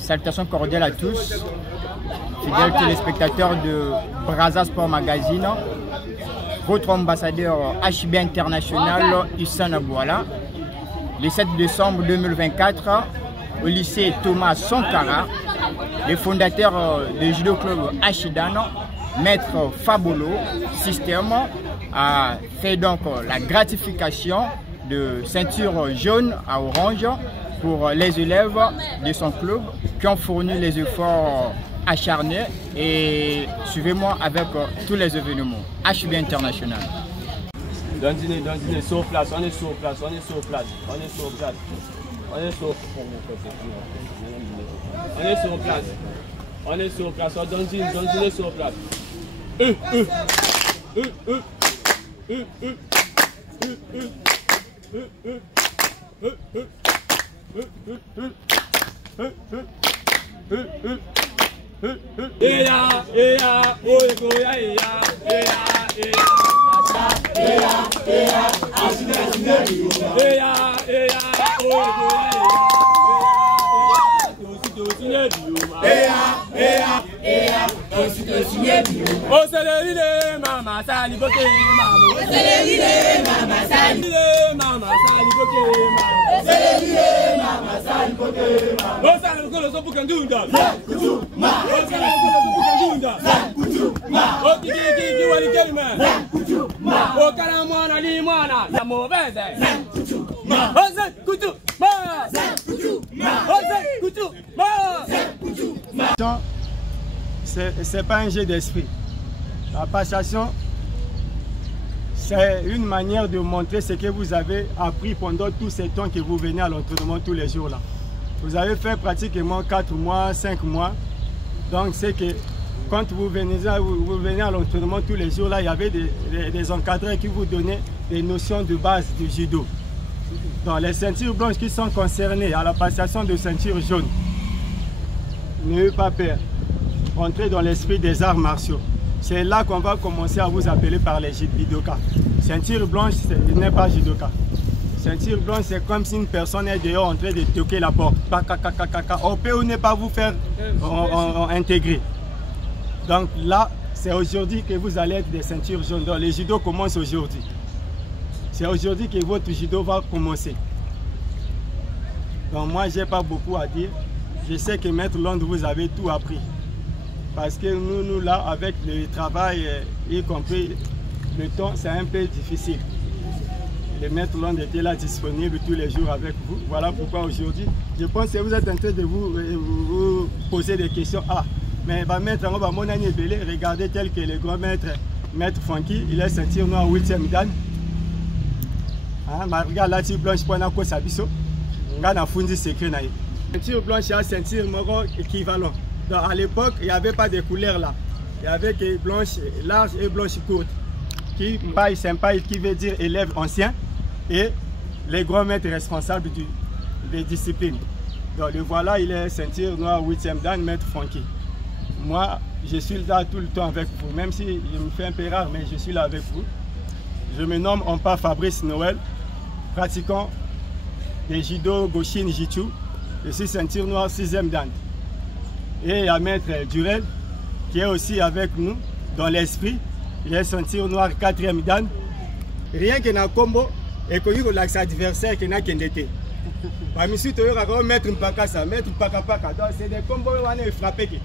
Salutations cordiales à tous, fidèles téléspectateurs de Brazza Sport Magazine. Votre ambassadeur HB International, Issana Bouala, le 7 décembre 2024, au lycée Thomas Sankara, le fondateur du judo club Ashidano, maître Fabolo Système, a fait donc la gratification de ceinture jaune à orange pour les élèves de son club qui ont fourni les efforts acharnés, et suivez-moi avec tous les événements. HB International. Dans dîner, sur place, on est sur place, on est sur place, on est sur place, on est sur place, on est sur place, on est sur place, on dîner sur place. C'est pas un jeu d'esprit. La passation, c'est une manière de montrer ce que vous avez appris pendant tous ces temps que vous venez à l'entraînement tous les jours là. Vous avez fait pratiquement 4 mois, 5 mois. Donc c'est que quand vous venez à l'entraînement tous les jours là, il y avait des encadreurs qui vous donnaient des notions de base du judo. Donc les ceintures blanches qui sont concernées à la passation de ceinture jaune, n'ayez pas peur. Entrez dans l'esprit des arts martiaux. C'est là qu'on va commencer à vous appeler par les judokas. Ceinture blanche, ce n'est pas judoka. Ceinture blanche, c'est comme si une personne est dehors en train de toquer la porte. On peut ou ne pas vous faire intégrer. Donc là, c'est aujourd'hui que vous allez être des ceintures jaunes. Donc les judo commencent aujourd'hui. C'est aujourd'hui que votre judo va commencer. Donc moi, je n'ai pas beaucoup à dire. Je sais que Maître Londres, vous avez tout appris. Parce que nous là, avec le travail, y compris le temps, c'est un peu difficile. Le Maître Londres était là disponible tous les jours avec vous. Voilà pourquoi aujourd'hui, je pense que vous êtes en train de vous poser des questions. Ah, mais Maître, on va mon année belé, regardez tel que le grand Maître Funky, il est ceinture noire 8e dan. Regarde là, ceinture blanche, pour quoi ça biso. Regarde la fundi secret. Ceinture blanche et ceinture marron équivalent. Donc à l'époque, il n'y avait pas de couleurs là. Il y avait que blanche large et blanche courte. Qui paille sympa, qui veut dire élève ancien, et les grands maîtres responsables des disciplines. Donc le voilà, il est ceinture noire 8e dan, Maître Funky. Moi, je suis là tout le temps avec vous, même si je me fais un peu rare, mais je suis là avec vous. Je me nomme Ompa Fabrice Noël, pratiquant des judo Goshin Jitsu. Je suis ceinture noire 6e dan. Et il y a Maître Durel qui est aussi avec nous dans l'esprit. Il est ceinture noire 4e dan. Rien que dans le combo, et qu'il y a l'accès adversaire qui n'a qu'un été. Parmi ceux qui ont Maître Mpakasa, Maître Mpakapaka. Donc c'est des combos qui ont frappé. Donc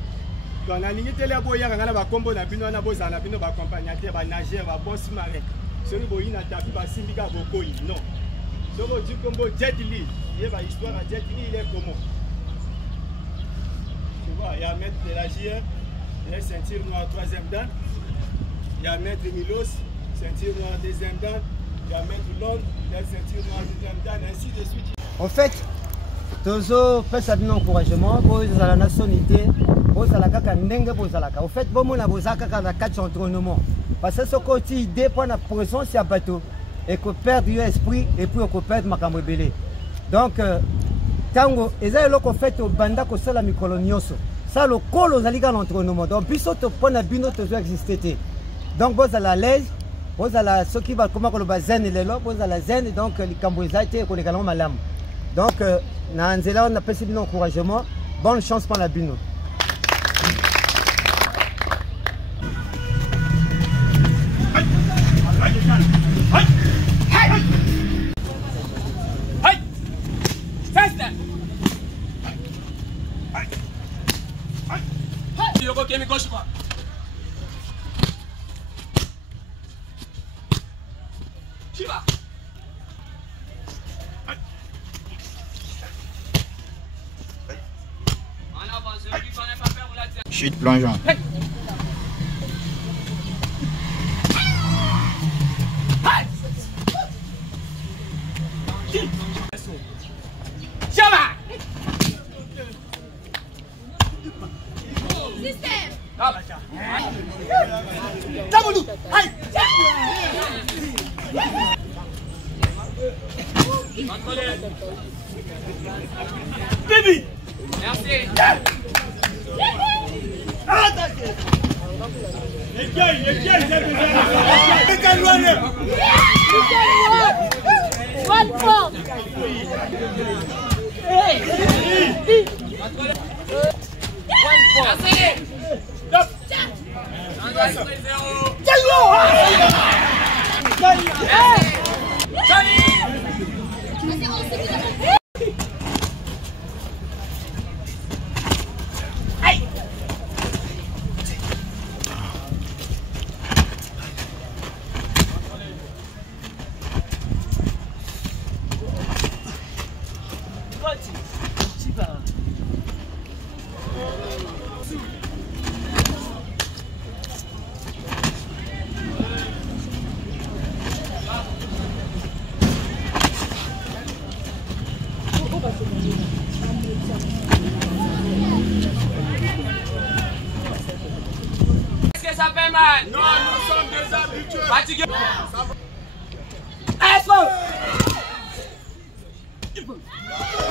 on a mis les boyards, on a des combos, on a des accompagnateurs, des nageurs, des boss marins. Ceux qui ont tapé, des syndicats, des non. Ceux qui ont dit combo Jet Li, il y a une histoire à Jet Li, il est comment? Il y a Maître de la JR, il est ceinture noire 3e dan. Il y a Maître Milos, ceinture noire 2e dan. Il y a Maître Londres, il est ceinture noire 2e dan, ainsi de suite. En fait, Tozo fait un encouragement pour la nationalité, pour la kaka ndenge pour la kaka. En fait, bon mon aboza kaka na 4 entraînements. Parce que ce côté idée pour la présence à bateau et que perdre l'esprit et puis qu'on perd makambo belé. Donc tango ezali loko fait au banda ko sala mikolo nyonso. Ça le col aux aligas l'entraînement. Donc biso to pona bino to exister. Donc vous à la l'aise, vous à la ce qui va comment que le bazen et le vous à la zen donc les cambo ezate ko les galons malam. Donc na nzela on a passé un encouragement Bonne chance pour la bino. Gauche droite. Tu vas. En avant, celui qui connaît pas faire, on la tient. Chute plongeon. Bibi. Merci. Est-ce que ça fait mal? Non, nous sommes des habitués. Fatigué.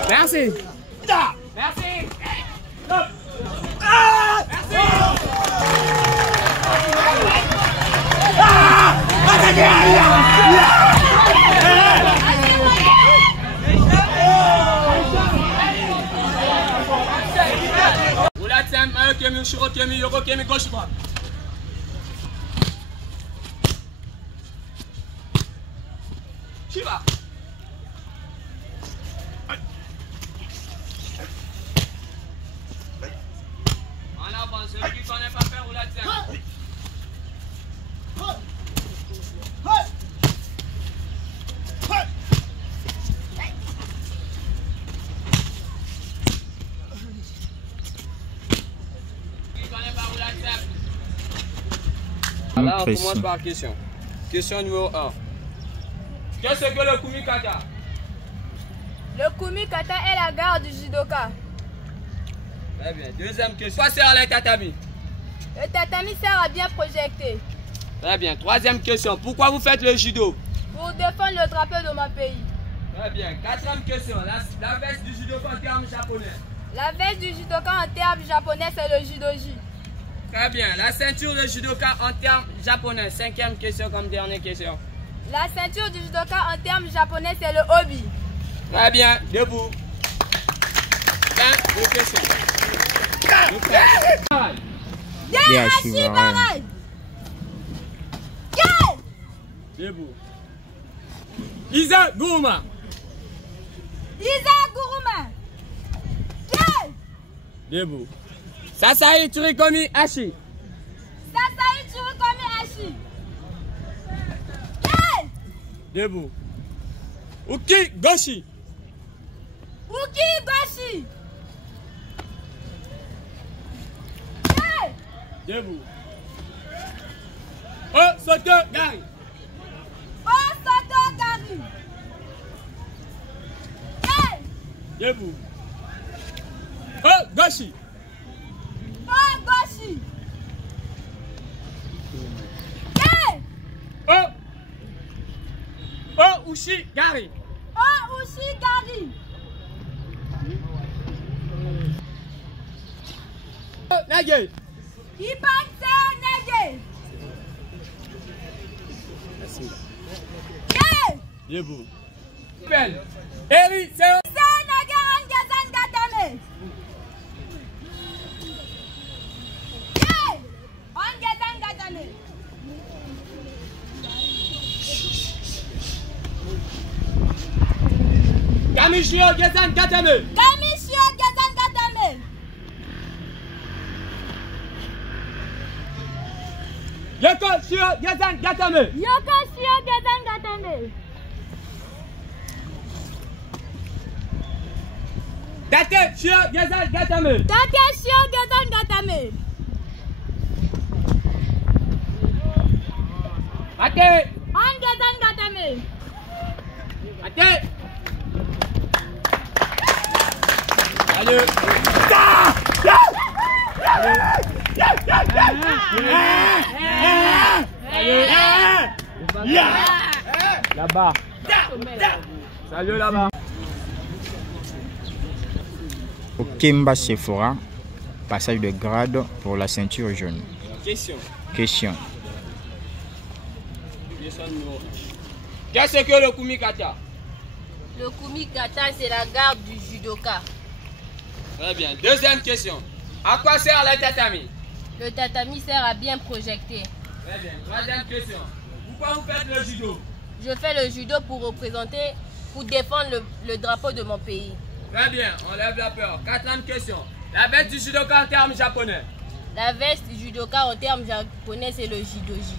Merci. Merci. Vous la tiens, maillot Kémy, Chiro Kémy, Yoko Kémy, gauche droite. Tu vas. En avant, celui qui connaît pas faire, vous la tiens. Alors, on commence par question. Question numéro 1. Qu'est-ce que le Kumikata? Le Kumikata est la gare du judoka. Très bien. Deuxième question. Quoi sert le tatami? Le tatami sert à bien projeter. Très bien. Troisième question. Pourquoi vous faites le judo? Pour défendre le drapeau de mon pays. Très bien. Quatrième question. La veste du judoka en termes japonais. La veste du judoka en termes japonais, c'est le judoji. Très bien. La ceinture de judoka en termes japonais. Cinquième question comme dernière question. La ceinture du judoka en termes japonais, c'est le obi. Très bien. Debout. Fin de question. Yarashi Barai. Debout. Isa Guruma. Isa Guruma. Debout. Sasai Turikomi Ashi. Sasai Turikomi Ashi. Debout. Uki Goshi. Uki Goshi. Debout. Oh, Soto Gari. Oh, Soto Gari. Debout. Oh, Goshi. Oh, Goshi. Oh. Oh, Ushi Gari. Oh, Ushi Gari. Oh, Nage. Ibanse Nage. Debout. Eri, c'est Nage Angazanga Dame. Shio Gezan Gatame. Kami Shio Gezan Gatame. Yoko Shio Gezan Gatame. Yoko Shio Gezan Gatame. Tate Shio Gezan Gatame. Tate Shio Gezan Gatame. Ate. On Gezan Gatame. Ate. Allez. Là-bas. Salut là-bas. Au Kemba Sephora, passage de grade pour la ceinture jaune. Question. Question. Qu'est-ce que le Kumikata? Le Kumikata, c'est la garde du judoka. Très bien. Deuxième question. À quoi sert le tatami? Le tatami sert à bien projeter. Très bien. Troisième question. Pourquoi vous faites le judo? Je fais le judo pour représenter, pour défendre le drapeau de mon pays. Très bien. On lève la peur. Quatrième question. La veste du judoka en termes japonais? La veste du judoka en termes japonais, c'est le jidoji.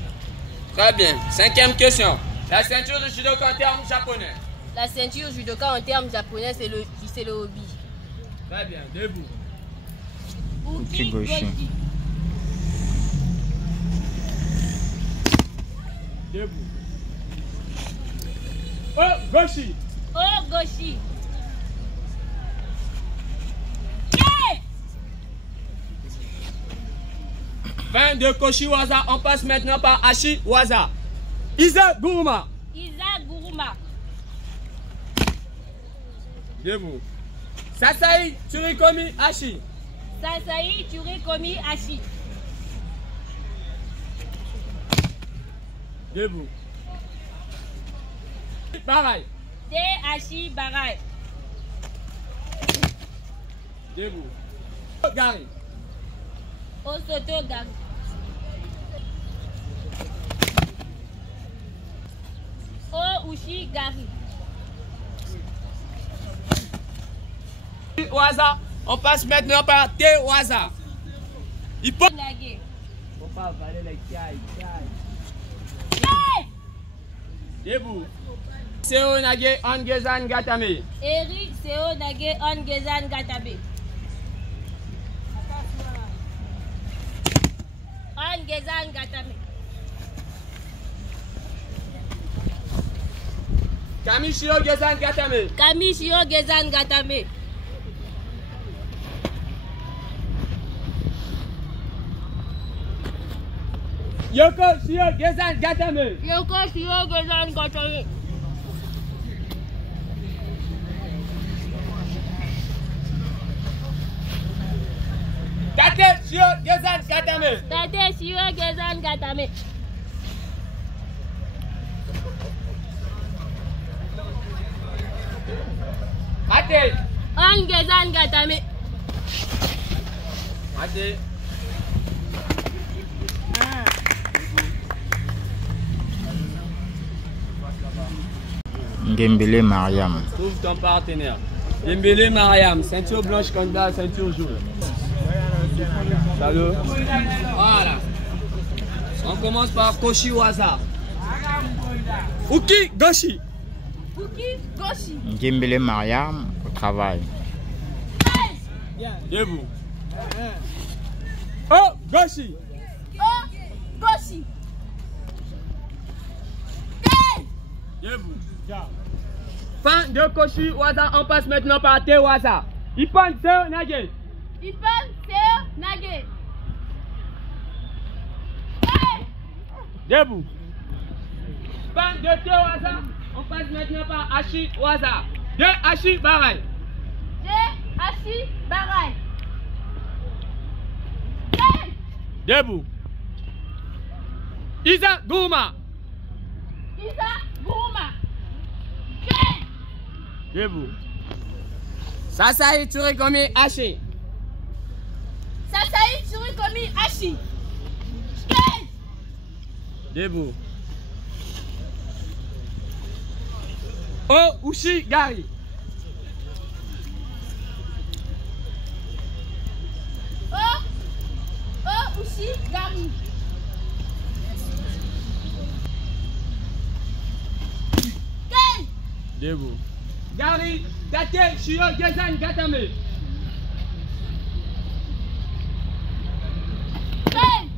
Très bien. Cinquième question. La ceinture du judoka en termes japonais? La ceinture judoka en termes japonais, c'est le obi. Très bien. Debout. Uki Goshi. Debout. Oh, Goshi. Oh, Goshi. Fin de Koshi Waza, on passe maintenant par Ashi Waza. Isa Guruma. Isa Guruma. Debout. Sasai Tsurikomi Ashi. Sasai Tsurikomi Ashi. Debout. Pareil. Te Ashi Barai. Debout. Gari. Osoto Gari. O Ushi Gari. Waza, on passe maintenant par Te Waza. Il faut pas avaler les cailles. Debout. Seo Nage Angezan Gatame. Eri Seo Nage Angezan Gatame. Angezan Gatame. Kamishio Gezan Gatame. Kamishio Gezan Gatame. Yoko Shio Gezan Gatame. Yoko Shio Gezan Gatame. Tate Shio Gezan Gatame. Tate Shio Gezan Gatame. Ate. Angezan Gatame. Ate. Ngembele Mariam. Trouve ton partenaire. Dembélé Mariam, ceinture blanche contre ceinture jaune. Salut. Voilà. On commence par Koshi Waza. Uki Goshi. Uki Goshi. Ngembele Mariam au travail. Debout. Oh Goshi. Oh Goshi. Debout. Fin de Koshi Waza, on passe maintenant par Te Waza. Ipan Seo Nage. Ipan Seo Nage. Debout. Fin de Te Waza, on passe maintenant par Ashi Waza. De Ashi Barai. De Ashi Barai. Debout. Isa Guruma. Isa Guruma. Debout. Sasai Tsurikomi Ashi. Sasai Tsurikomi Ashi. Debout. O Ushi Gari. Ushi, Gary. Ken. Debout. Gary, Tate, Shio, Gezan, Gatame. Ken.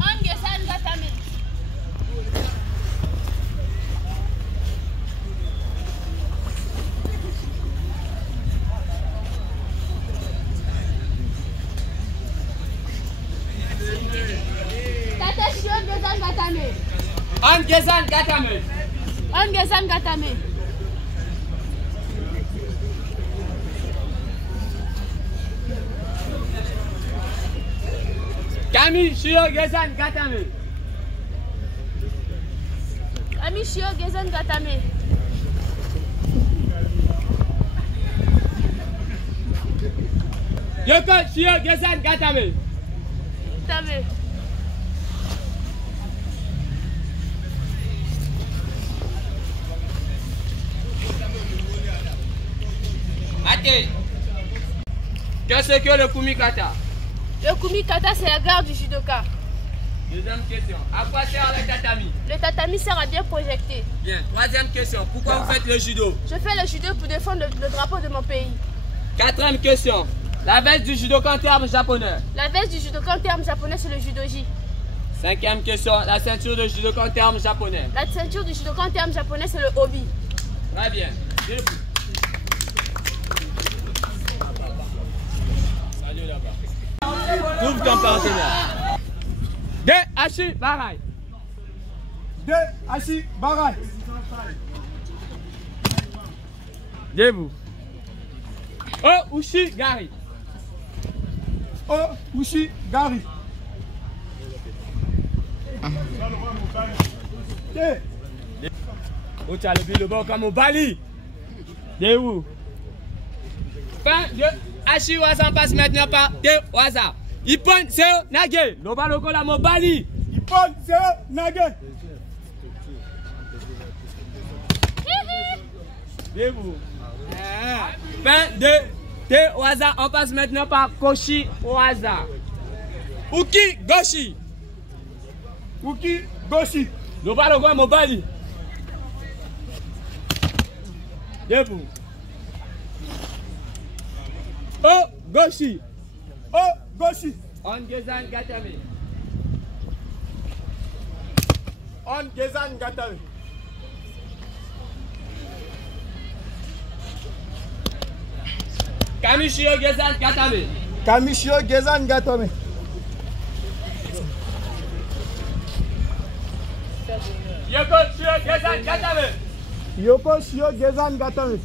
On Gezan, Gatame. On Gezan Gatame. On Gezan Gatame. Camille Shio Gezan Gatame. Camille Shio Gezan Gatame. Yoko Shio Gezan Gatame. Gatame. Qu'est-ce que le Kumikata? Le Kumikata, c'est la garde du judoka. Deuxième question. À quoi sert le tatami? Le tatami sert à bien projeter. Bien. Troisième question. Pourquoi vous faites le judo? Je fais le judo pour défendre le drapeau de mon pays. Quatrième question. La veste du judoka en termes japonais. La veste du judoka en termes japonais, c'est le judoji. Cinquième question. La ceinture de judoka en termes japonais. La ceinture du judoka en termes japonais, c'est le obi. Très bien. Salut là-bas. Trouve ton partenaire. De Hachi Barai. De Hachi Barai. Debout. Oh Ushi Gari. Oh Ushi Gari. Oh tu as le bon comme au Bali. Debout. Fin de Hachi Waza passe maintenant par De Waza. Ippon Seo Nage. Loba loko la mo Bali. Ippon Seo Nage. Debout. Fin de Waza, on passe maintenant par Koshi Waza. Uki Goshi. Uki Goshi. Nous parlons quoi, mon bali? Debout. Oh Goshi. Oh Goshi. On Gezan Gatame. On Gezan Gatame. Kamishio Gezan Gatame. Kamishio Gezan Gatame. Yoko Shio Gezan Gatame. Yoko Shio Gezan Gatame.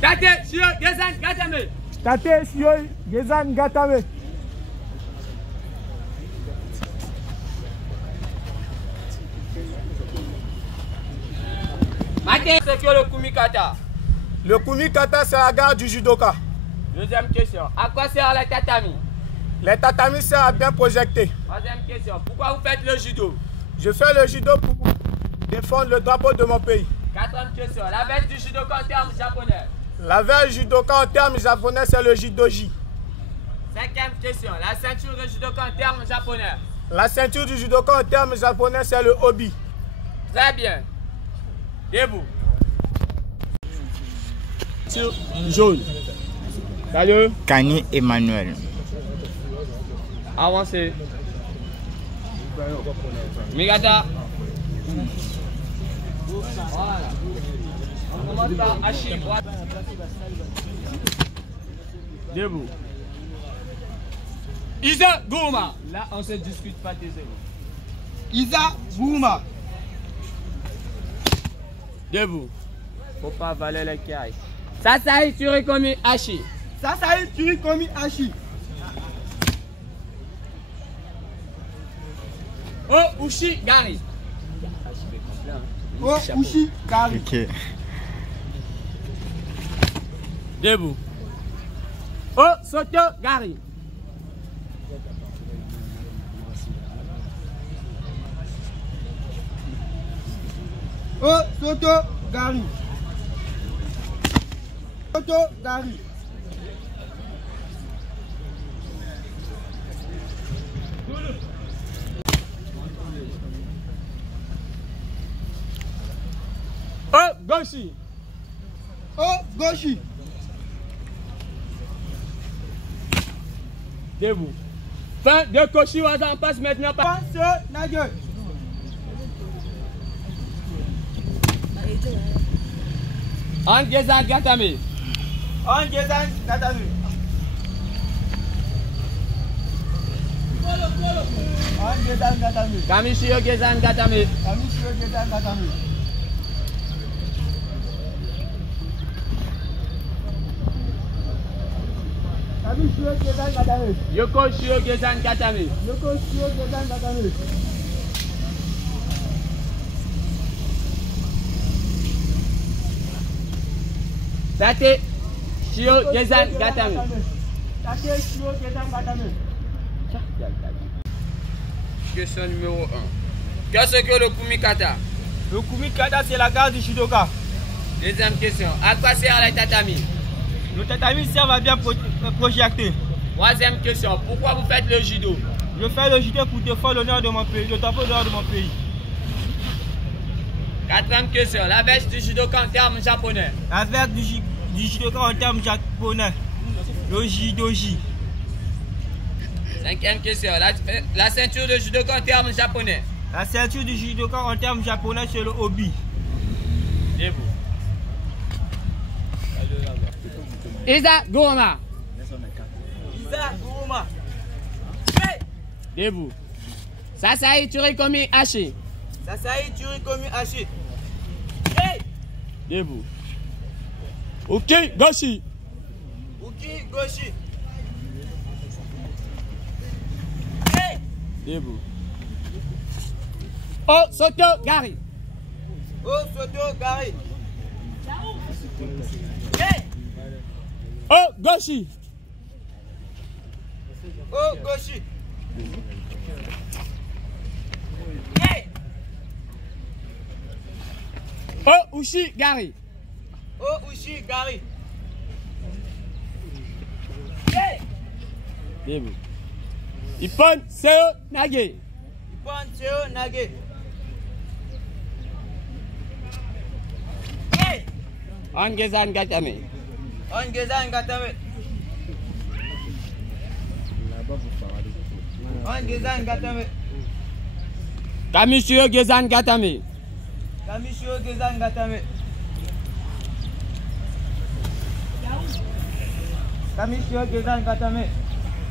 Tate Shio Gezan Gatame. Tate Shio Gezan Gatame. C'est que le Kumikata? Le Kumikata, c'est la garde du judoka. Deuxième question. À quoi sert le tatami? Le tatami sert à bien projeter. Troisième question. Pourquoi vous faites le judo? Je fais le judo pour défendre le drapeau de mon pays. Quatrième question. La veste du judoka en termes japonais? La veste du judoka en termes japonais, c'est le judoji. Cinquième question. La ceinture de judoka en termes japonais? La ceinture du judoka en termes japonais, c'est le obi. Très bien. Debout. Jaune. Salut. Kani Emmanuel. Avancez. Migata. Voilà. On commence par Hachi. Debout. Isa Gouma. Là, on se discute pas des zéros. Isa Gouma. Debout. Faut pas avaler les cailles. Sasai Turikomi Hachi. Sasai Turikomi Hachi. Oh Ushi Gari. Oh Ushi Gari. Ok. Debout. Oh Soto Gari. Oh, Soto, Gary. Soto, Gary. Oh, Goshi. Oh, Goshi. Debout. Fin de Koshi Waza en passe maintenant. Pense Nagel. En Gezan Gatame. On Gezan Gatame. On Gezan Gatame. Kamishio Gezan Gatame. Kamishio Gezan Gatame. Kamishio Gezan Gatame. Yoko Shio Gezan Gatame. Yoko Shio Gezan Gatame. Tate Shio Gezan Gatame. Tate Shio Gezan Gatame. Question numéro 1. Qu'est-ce que le Kumikata? Le Kumikata, c'est la garde du judoka. Deuxième question. À quoi sert les tatamis? Le tatami sert à bien projeter. Troisième question. Pourquoi vous faites le judo? Je fais le judo pour défendre l'honneur de mon pays, le drapeau d'honneur de mon pays. Quatrième question. La veste du judoka en termes japonais. La veste du judoka en termes japonais. Le jidoji. Cinquième question. La ceinture de judoka en termes japonais. La ceinture du judoka en termes japonais, c'est le obi. Debout. Isa Goma. Isa Goma. Debout. Sasai Turikomi Hashi. Sasai Turikomi Hashi. Debout. Uki Goshi. Uki Goshi. Debout. Oh Soto Gari. Oh Soto Gari. Oh Goshi. Oh Goshi. Oh Ushi Gari. Oh Ushi Gari. Debout. Ippon Seo Nage. Ippon Seo Nage. On Gezan Gatame. On Gezan Gatame. On Gezan Gatame. Kamishio Gezan Gatame. Kamishio Gezan Gatame. Kamishio Gezan Gatame.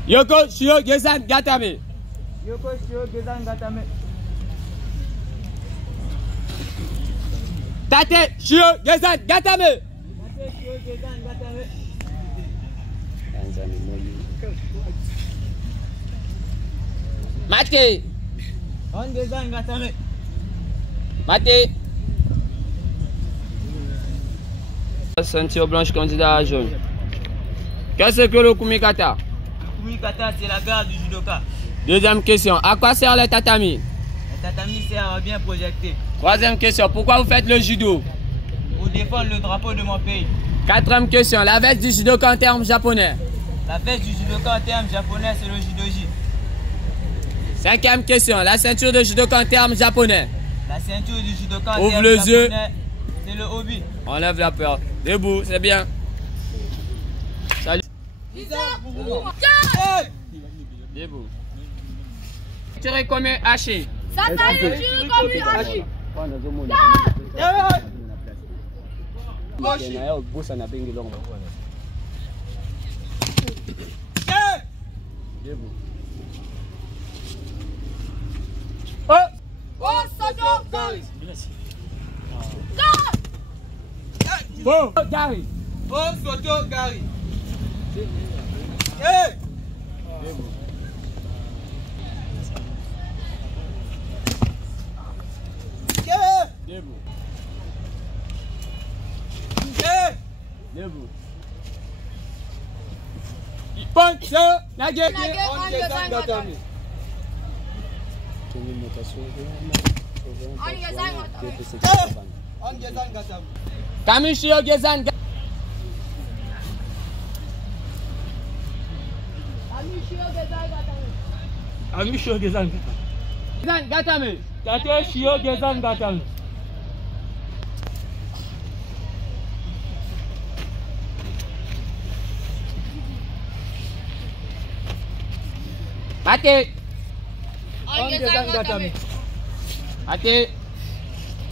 Yoko Shio Gezan Gatame. Yoko Shio Gezan Gatame. Tate Shio Gezan Gatame. Tate Shio Gezan Gatame. Mate. On Gezan Gatame. Mate. Ceinture blanche candidat à jaune. Qu'est-ce que le Kumikata? Le Kumikata, c'est la garde du judoka. Deuxième question. À quoi sert le tatami? Le tatami sert à bien projeter. Troisième question. Pourquoi vous faites le judo? Pour défendre le drapeau de mon pays. Quatrième question. La veste du judoka en termes japonais. La veste du judoka en termes japonais, c'est le judoji. Cinquième question. La ceinture de judoka en termes japonais. La ceinture du judoka en Ouvre termes les japonais, yeux. c'est le obi. Enlève la peur. Debout, c'est bien. Salut. Debout. Tirez comme un haché. Sasai Turikomi Hashi. Debout. Oh! Oh Soto Gari. Bon, Gary. Oh Soto Gari. Hey! Debout. Debout. Punch, Nage. On Gezan Gatame. On Gezan Gatame. Kamishio Gezan Kamishio Gezan Gatame. Tate Shio Gezan Gatame. Ate. Gezan Gatame. Ate.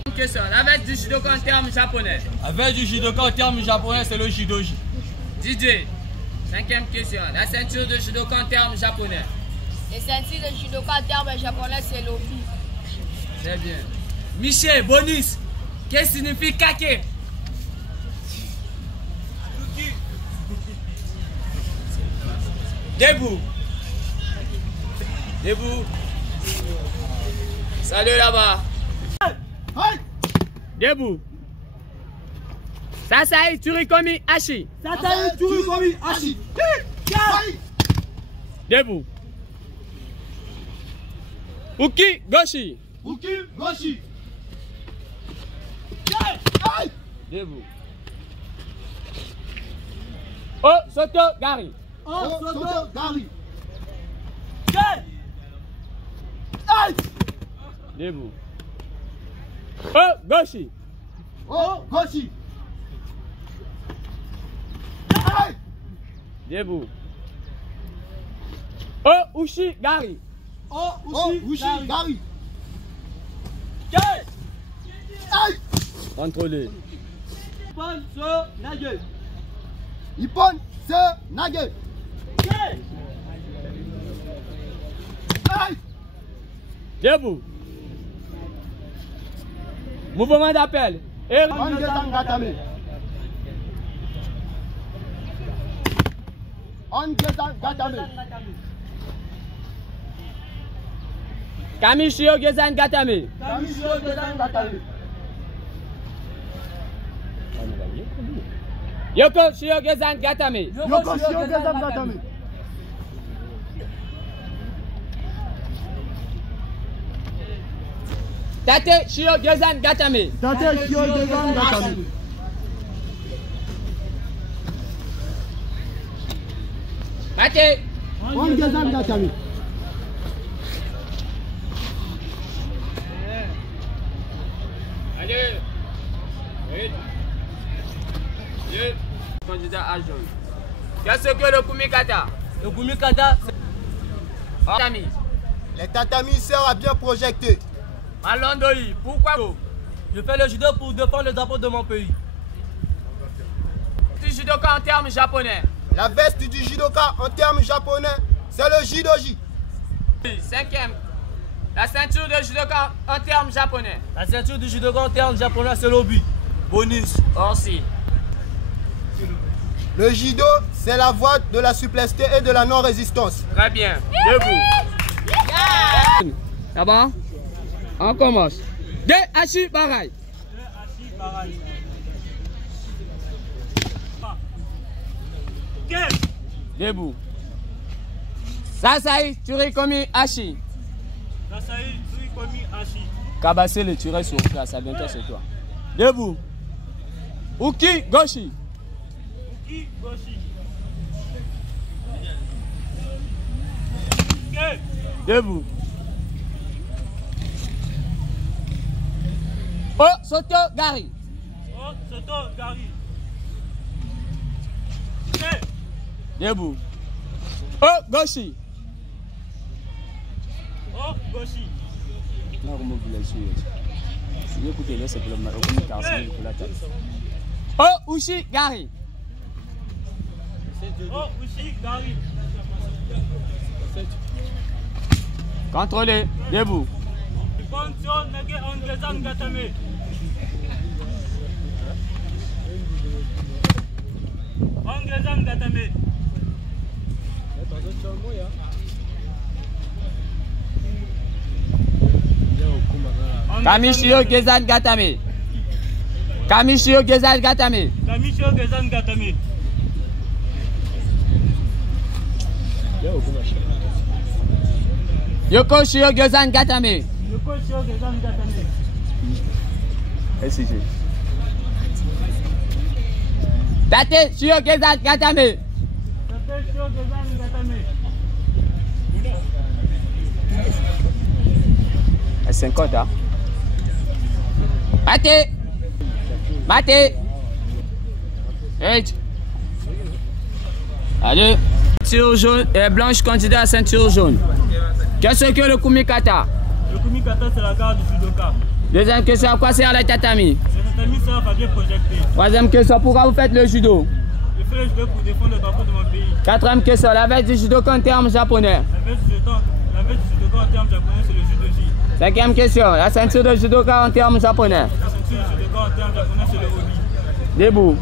Une question. La veste du judoka en termes japonais. La veste du judoka en termes japonais, c'est le judoji. Didier. 5e question. La ceinture de judoka en termes japonais. Les ceintures de judoka en termes japonais, c'est l'obi. Très bien. Michel, bonus. Qu'est-ce que signifie kake? Debout. Debout. Salut là-bas. Debout. Sasai Turikomi Ashi. Sasai Turikomi Ashi. Debout. Uki Goshi. Uki Goshi. Debout. Oh Soto Gari. Oh Soto Gari. Debout. Oh Goshi. Oh Goshi. Debout. Oh Ushi Gari. Oh Ushi Gari. Contrôlez. Ippon So Nage. Ippon Se Nage. Debout. Mouvement d'appel. Ongezan Gatame. Ongezan Gatame. Kamishio Gezan Gatame. Kamishio Gezan Gatame. Yoko Shio Gezan Gatame. Yoko Shio Gezan Gatame. Tate Shio Gezan Gatame. Tate Shio Gezan Gatame. Tate. Ongezan Gatame. Allez. Candidat à jaune. Qu'est-ce que le Kumikata? Le Kumikata, Tatami. Les tatamis servent à bien projeter. Malondoi, pourquoi vous? je fais le judo pour défendre le drapeau de mon pays. Du judoka en termes japonais. La veste du judoka en termes japonais, c'est le judoji. 5e. La ceinture de judoka en termes japonais. La ceinture du judoka en termes japonais, c'est l'obi. Bonus. Aussi. Le judo, c'est la voie de la souplesse et de la non-résistance. Très bien. Debout. Là-bas. On commence. De Ashi Barai. Debout. Sasai Turikomi Ashi. Sasai Turikomi Ashi. Kabassé le tirer sur place, ça bientôt c'est toi. Debout. Uki Goshi. Uki Goshi. Debout. Oh Soto Gari. Oh Soto Gari. Debout. Oh Goshi. Oh Goshi. Non, comment vous l'avez su? Écoutez, là, c'est pour le Oh Ushi Gari. Oh Ushi Gari. Contrôlez. Debout. Ippon So Nage Ongezan Gatame. Ongezan Gatame. Kamishio Gezan Gatame. Kamishio Gezan Gatame. Kamishio Gezan Gatame. Yoko Shio Gezan Gatame. Yoko Shio Gezan Gatame. SCG. Tate Shio Gezan Gatame. À 50 hein. Mate. Allez. Ceinture jaune et blanche candidat à ceinture jaune. Qu'est-ce que le kumikata? Le kumikata, c'est la garde du judoka. Deuxième question, à quoi sert le tatami? Le tatami sert à faire projeter. Troisième question, pourquoi vous faites le judo? Je fais le judo pour défendre le drapeau de mon pays. Quatrième question, la veste du judoka en termes japonais. La veste du judoka en termes japonais, c'est le judoji. Cinquième question, la ceinture de judoka en termes japonais. La ceinture du judoka en termes japonais, c'est le obi. Debout.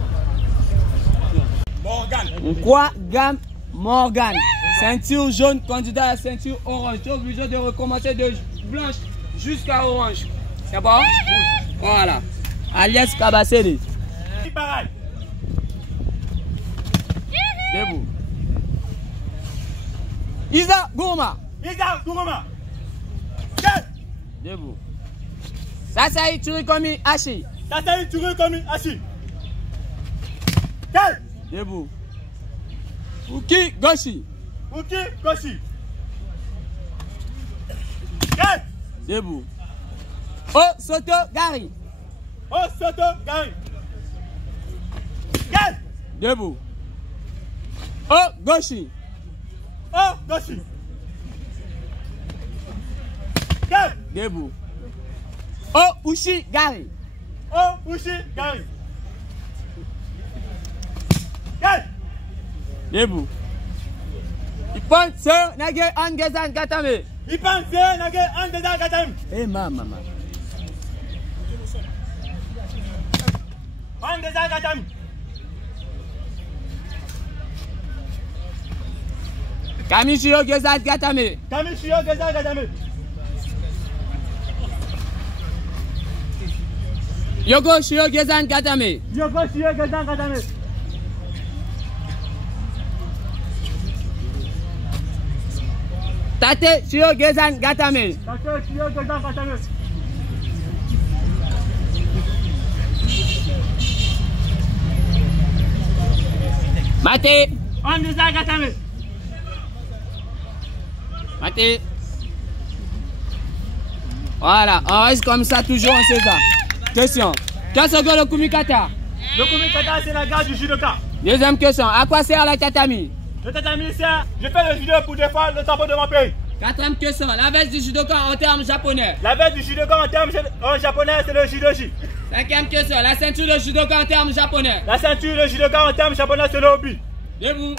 Morgan. Quoi, gamme Morgan. Ceinture jaune, candidat à ceinture orange. Tu es obligé de recommencer de blanche jusqu'à orange. C'est bon? Voilà. Alias Kabaseli. Pareil. Debout. Isa Gourma. Debout. Sasaï Turikomi Ashi. Debout. Uki Goshi. Debout. Oh Soto Gari. Debout. Oh Goshi. Debout. Oh Ushi Gari. Debout. Ippon se nage angezan katame. Eh maman. Kamishio gezan katame. Yoko shio gezan katame. Tate shio gezan gatame. Mate. Mate. Voilà, on reste comme ça toujours en César. Question. Qu'est-ce que le kumikata? Le kumikata, c'est la garde du judoka. Deuxième question. À quoi sert le tatami? Le tatami sert, je fais le judo pour défendre le drapeau de mon pays. Quatrième question. La veste du judoka en termes japonais. La veste du judoka en termes japonais, c'est le judoji. Cinquième question. La ceinture de judoka en termes japonais. La ceinture de judoka en termes japonais, c'est le obi. Debout.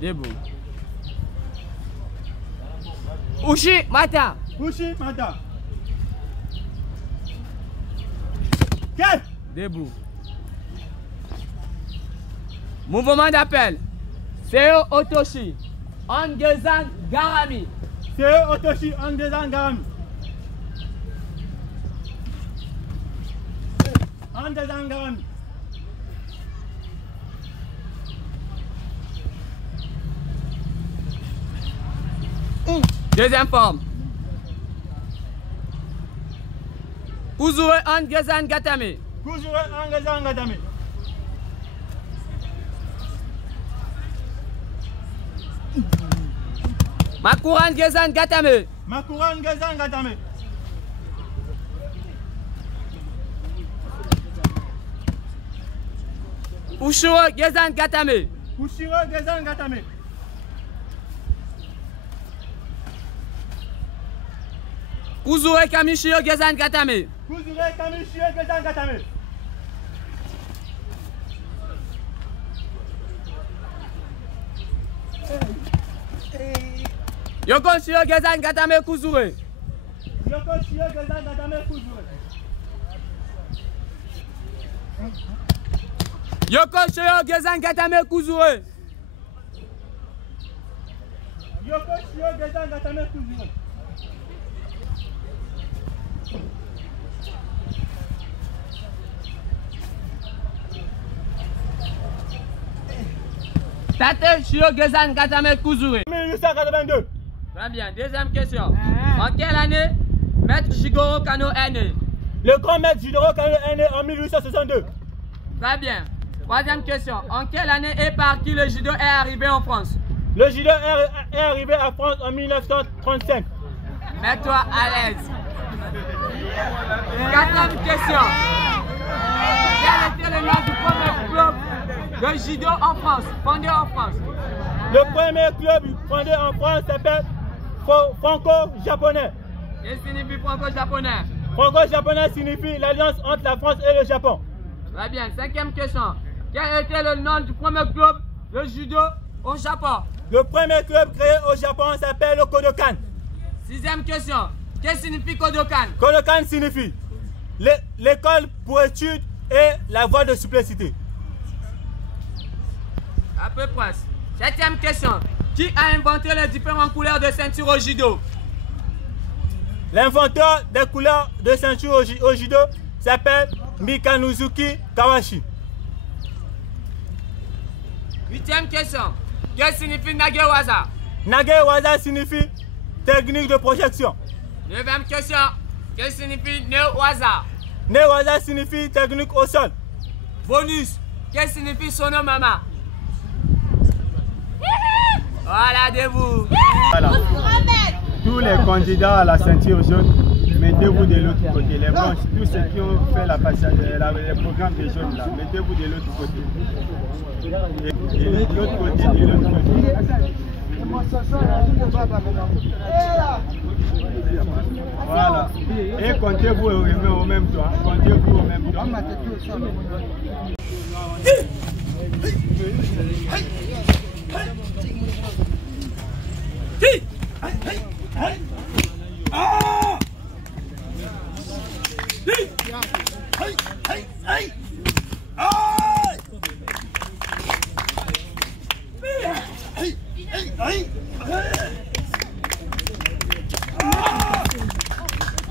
Debout. Ushi Mata. Debout. Mouvement d'appel. Seo Otoshi. Angezan Garami. Deuxième forme. Kuzue Angezan Gatame. Makuran Gezan Gatame. Ushuro Gezan Gatame. Kuzure Kamishio Gezan Gatame. Yoko Shio Gezan Gatame Kuzure. Yoko Shio Gezan Gatame Kuzure. Tate Shio Gezan Gatame Kuzure. 1882. Très bien. Deuxième question. En quelle année Maître Jigoro Kano est né? Le grand maître judo est né en 1862. Très bien. Troisième question. En quelle année et par qui le judo est arrivé en France? Le judo est arrivé en France en 1935. Mets-toi à l'aise. Quatrième question. Quel était le nom du premier club de judo en France, fondé en France? Le premier club fondé en France s'appelle franco-japonais. Qu'est-ce que signifie franco-japonais? Franco-japonais signifie l'alliance entre la France et le Japon. Très bien. Cinquième question. Quel était le nom du premier club de judo au Japon? Le premier club créé au Japon s'appelle le Kodokan. Sixième question. Qu'est-ce que signifie Kodokan? Kodokan signifie l'école pour études et la voie de supplécité. À peu près. Septième question. Qui a inventé les différentes couleurs de ceinture au judo? L'inventeur des couleurs de ceinture au judo s'appelle Mikanuzuki Kawashi. Huitième question. Qu'est-ce que signifie Nagewaza? Nagewaza signifie technique de projection. Neuvième question. Qu'est-ce que signifie Newaza? Newaza signifie technique au sol. Bonus. Qu'est-ce que signifie Sonomama? Voilà, debout. Voilà. Tous les candidats à la ceinture jaune, mettez-vous de l'autre côté. Les blanches, tous ceux qui ont fait les programmes des jaunes là, mettez-vous de l'autre côté. Et de l'autre côté, de l'autre côté. Voilà. Et comptez-vous au même temps. Comptez-vous au même temps.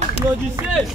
Applaudissez.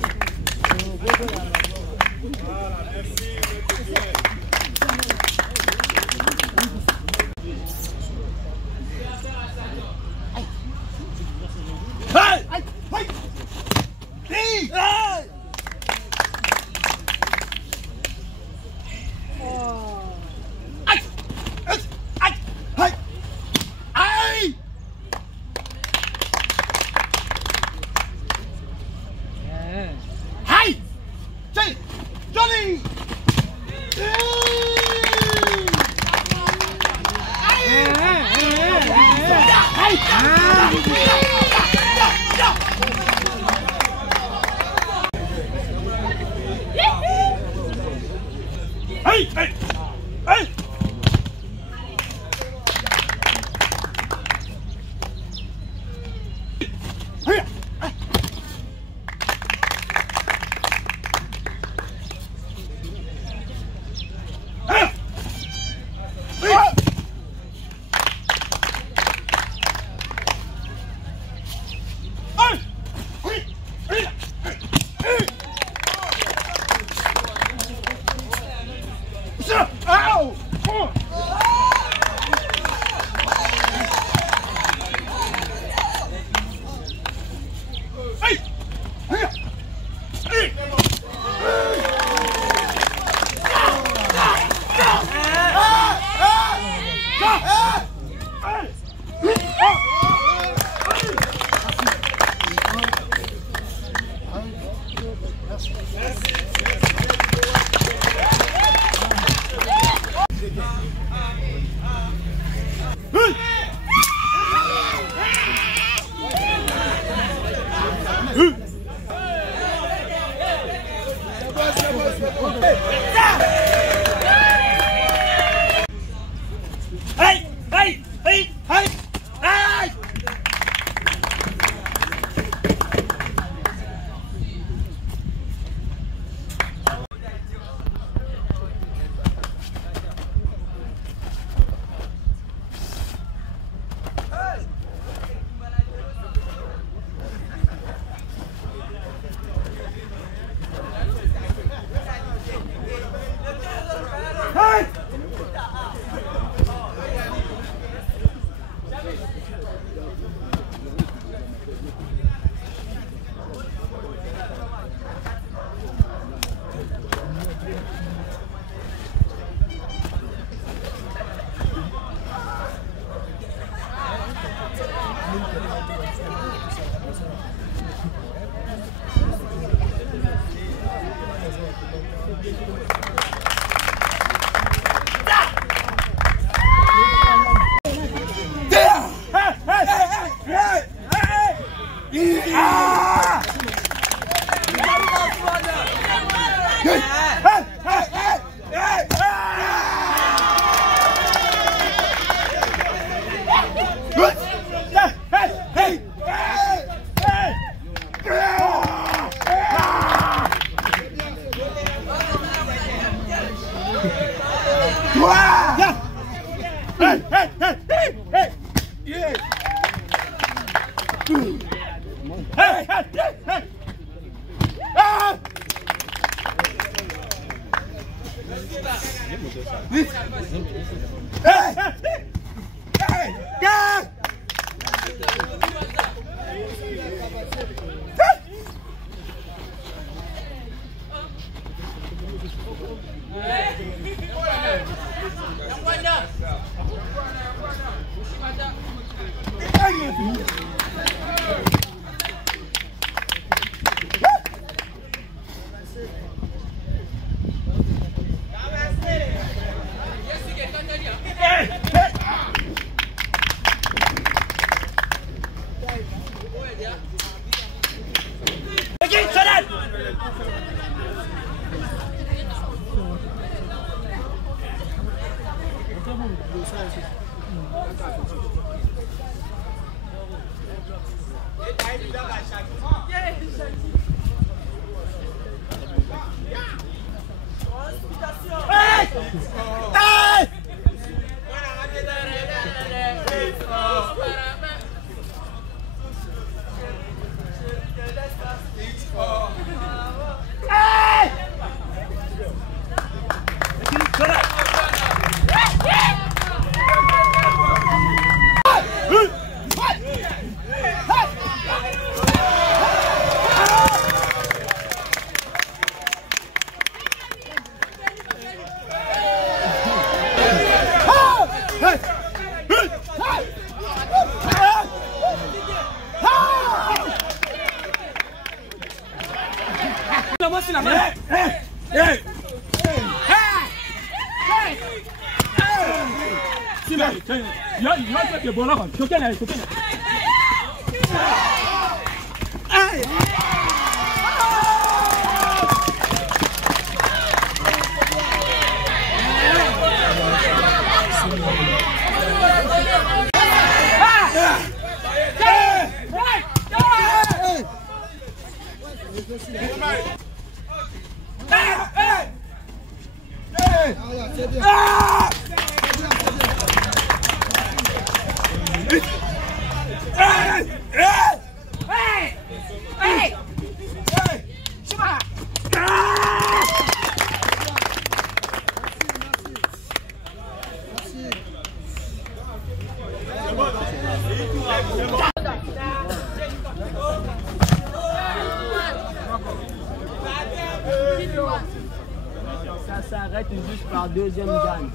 Ça s'arrête juste par deuxième gagne.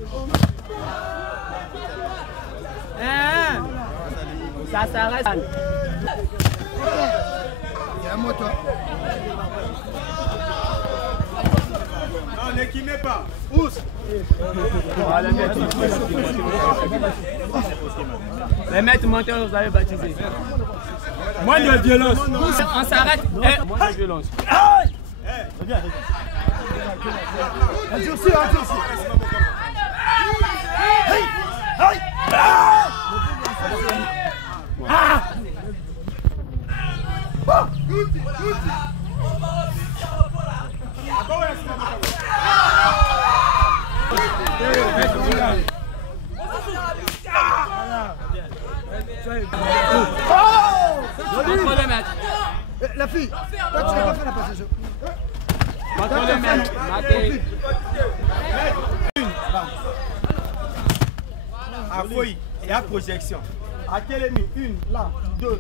Ça s'arrête. Non, ne qui met pas. Les maîtres menteurs, vous avez baptisé. Moins de violence. On s'arrête. Moins de violence. Endurci. La fille, toi tu n'as pas fait la passation. À fouille et à projection. À quelle émi? Une, là, deux.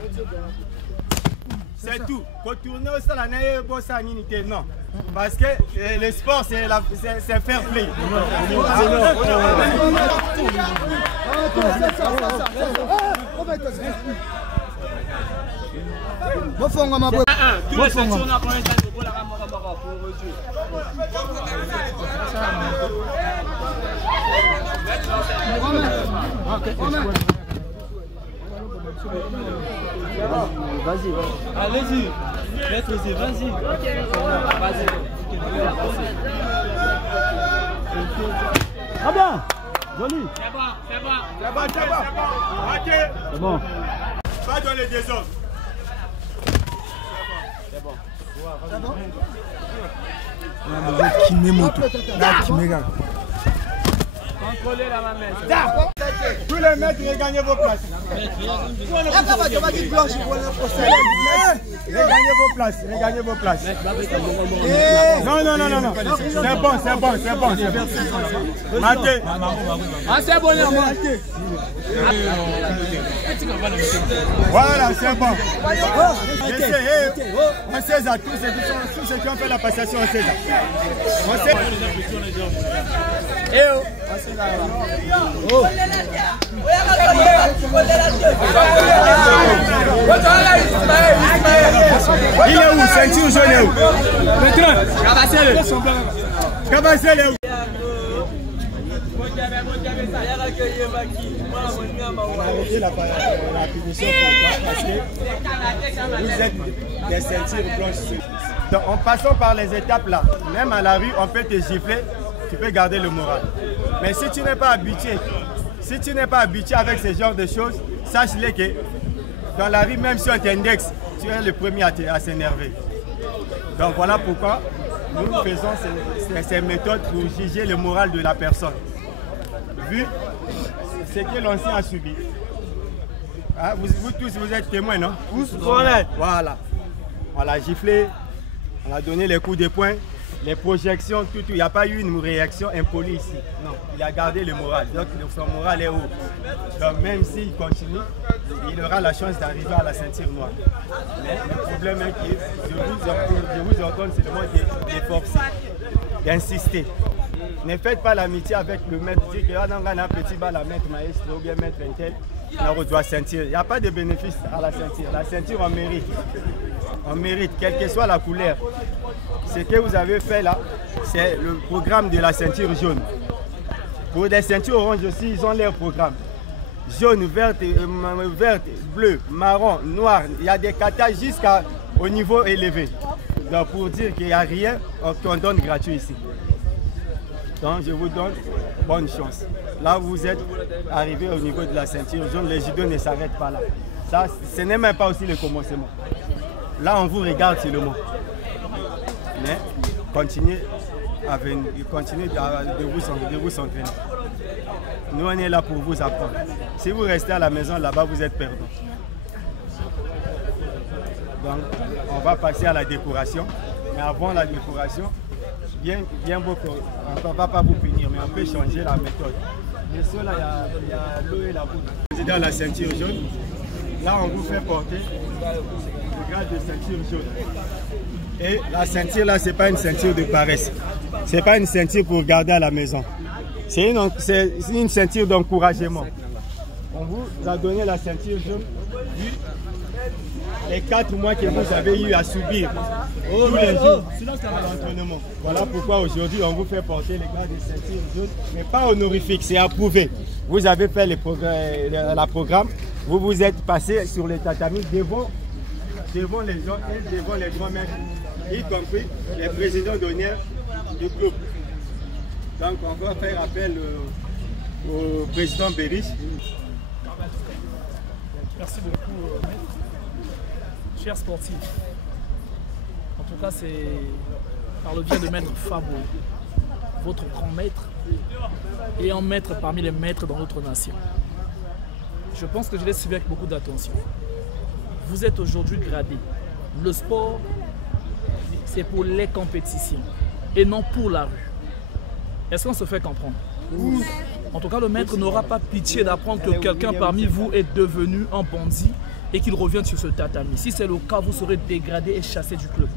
C'est tout. Retourner au salon, non. Parce que le sport, c'est fair play. Tous les ceintures, on a combien de temps? Vas-y, allez-y. Maître, vas-y. Très bien. Joli. C'est bon. Pas dans les désordres. C'est bon. Contrôlez la main. Tous les maîtres, regagnez vos places. Regagnez vos places. Non. C'est bon. Matez. Ah, c'est bon, Voilà, c'est bon. On sait à tous ceux qui ont fait la passation, on sait ça. Il est où? Ceinture jaune est où? Cabassel est où? On a arrêté la punition parce que vous êtes des ceintures blanches. Donc, en passant par les étapes là, même à la rue, on peut te gifler, tu peux garder le moral. Mais si tu n'es pas habitué, avec ce genre de choses, sache-le que dans la rue, même si on t'indexe, tu es le premier à s'énerver. Donc voilà pourquoi nous faisons ces méthodes pour juger le moral de la personne. Vu ce que l'ancien a subi. Ah, vous tous, vous êtes témoins, non? Voilà. On l'a giflé, on a donné les coups de poing, les projections, tout. Il n'y a pas eu une réaction impolie ici. Non, il a gardé le moral. Donc son moral est haut. Donc même s'il continue, il aura la chance d'arriver à la ceinture noire. Mais le problème est que je vous ordonne seulement de forcer, d'insister. Ne faites pas l'amitié avec le maître. Dites que on a un petit bal à maître maestro ou bien maître intel. On doit ceinture. Il n'y a pas de bénéfice à la ceinture. La ceinture, on mérite. On mérite, quelle que soit la couleur. Ce que vous avez fait là, c'est le programme de la ceinture jaune. Pour les ceintures oranges aussi, ils ont leur programme. Jaune, verte, bleu, marron, noir. Il y a des katas jusqu'au niveau élevé. Donc pour dire qu'il n'y a rien qu'on donne gratuit ici. Donc je vous donne bonne chance. Là où vous êtes arrivé au niveau de la ceinture jaune, les judo ne s'arrêtent pas là. Ça, ce n'est même pas aussi le commencement. Là, on vous regarde seulement. Mais continuez de vous entraîner. Nous, on est là pour vous apprendre. Si vous restez à la maison, là-bas, vous êtes perdant. Donc, on va passer à la décoration. Mais avant la décoration, bien beaucoup, on ne va pas vous punir, mais on peut changer la méthode. Mais ceux-là, il y a l'eau et la poudre. Dans la ceinture jaune, là, on vous fait porter le grade de ceinture jaune. Et la ceinture, là, ce n'est pas une ceinture de paresse. Ce n'est pas une ceinture pour garder à la maison. C'est une ceinture d'encouragement. On vous a donné la ceinture jaune vu les 4 mois que vous avez eu à subir tous les jours à l'entraînement. Voilà pourquoi aujourd'hui on vous fait porter les grades de ceinture jaune, mais pas honorifique, c'est approuvé. Vous avez fait la programme, vous vous êtes passé sur les tatamis devant les gens et devant les grands maîtres, y compris les présidents d'honneur du club. Donc on va faire appel au président Bérich. Merci beaucoup, maître. Chers sportifs, en tout cas c'est par le biais de maître Fabo, votre grand maître, et un maître parmi les maîtres dans notre nation. Je pense que je l'ai suivi avec beaucoup d'attention. Vous êtes aujourd'hui gradé. Le sport, c'est pour les compétitions et non pour la rue. Est-ce qu'on se fait comprendre? Oui. En tout cas, le maître n'aura pas pitié d'apprendre que quelqu'un parmi vous est devenu un bandit et qu'il revienne sur ce tatami. Si c'est le cas, vous serez dégradé et chassé du club.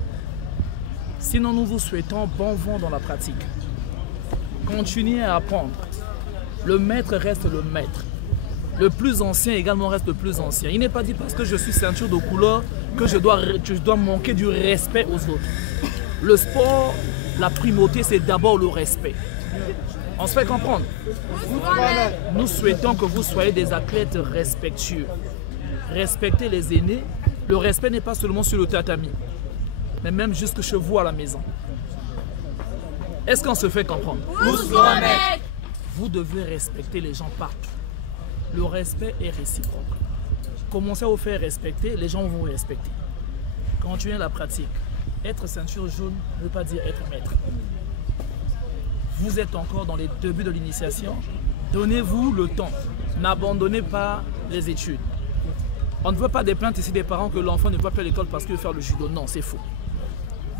Sinon, nous vous souhaitons bon vent dans la pratique. Continuez à apprendre. Le maître reste le maître. Le plus ancien également reste le plus ancien. Il n'est pas dit parce que je suis ceinture de couleur que je dois manquer du respect aux autres. Le sport, la primauté, c'est d'abord le respect. On se fait comprendre. Nous souhaitons que vous soyez des athlètes respectueux. Respectez les aînés. Le respect n'est pas seulement sur le tatami, mais même jusque chez vous à la maison. Est-ce qu'on se fait comprendre? Vous devez respecter les gens partout. Le respect est réciproque. Commencez à vous faire respecter, les gens vont vous respecter. Continuez la pratique. Être ceinture jaune ne veut pas dire être maître. Vous êtes encore dans les débuts de l'initiation. Donnez-vous le temps. N'abandonnez pas les études. On ne veut pas des plaintes ici des parents que l'enfant ne va pas à l'école parce qu'il veut faire le judo. Non, c'est faux.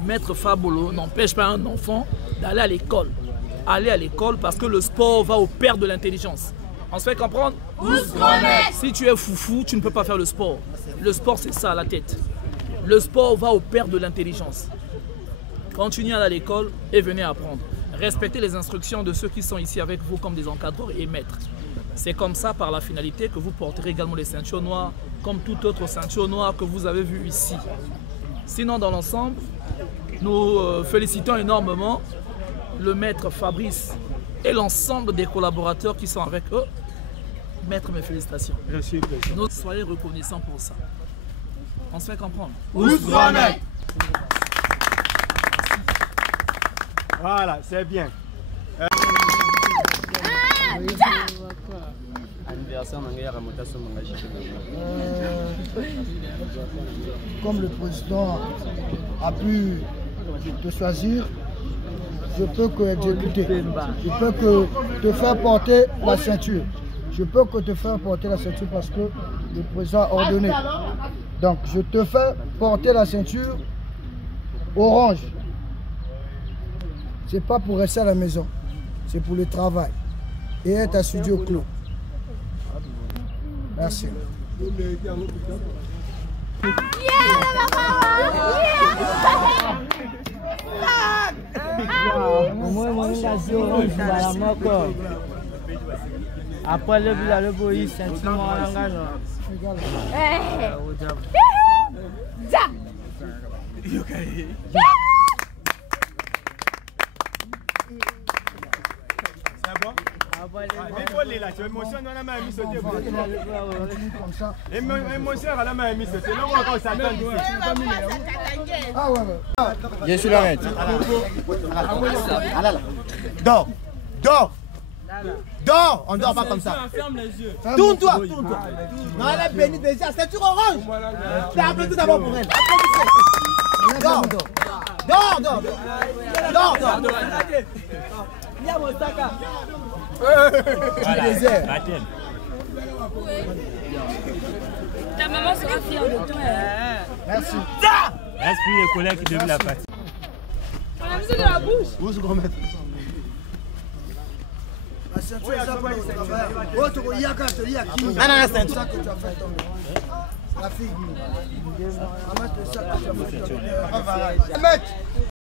Maître Fabolo n'empêche pas un enfant d'aller à l'école. Aller à l'école parce que le sport va au père de l'intelligence. On se fait comprendre? Si tu es foufou, tu ne peux pas faire le sport. Le sport, c'est ça, la tête. Le sport va au père de l'intelligence. Continuez à aller à l'école et venez apprendre. Respectez les instructions de ceux qui sont ici avec vous comme des encadreurs et maîtres. C'est comme ça, par la finalité, que vous porterez également les ceintures noires, comme toute autre ceinture noire que vous avez vue ici. Sinon, dans l'ensemble, nous félicitons énormément le maître Fabrice et l'ensemble des collaborateurs qui sont avec eux. Maître, mes félicitations. Merci, président. Nous soyez reconnaissants pour ça. On se fait comprendre. Voilà, c'est bien. Comme le président a pu te choisir, je peux que exécuter. Je peux que te faire porter la ceinture. Je peux que te faire porter la ceinture parce que le président a ordonné. Donc, je te fais porter la ceinture orange. C'est pas pour rester à la maison, c'est pour le travail et être à studio clos. Merci. Après le boy, c'est un Il faut les lâcher. Émotion, on a mis sauter. Émotion, on a mis sauter. Non, on s'attend. Ah ouais. Je suis là, maître. Dors. Dors. Dors. On dort pas comme ça. Tourne-toi. Tourne-toi. Non, elle est bénie déjà. C'est une orange. Tu as appelé tout d'abord pour elle. Dors. Dors. Dors. Dors. Il y a mon sac. Voilà. Ta maman sera fière de toi. Merci. Esprit les collègues qui deviennent la partie. On a besoin de la bouche. Où est-ce qu'on met? La ceinture, ça pour le travail. Autre, il y a qu'à te dire qui. Non, non, c'est ça que tu as fait tomber. La fille. Maman, c'est ça que tu as fait tomber.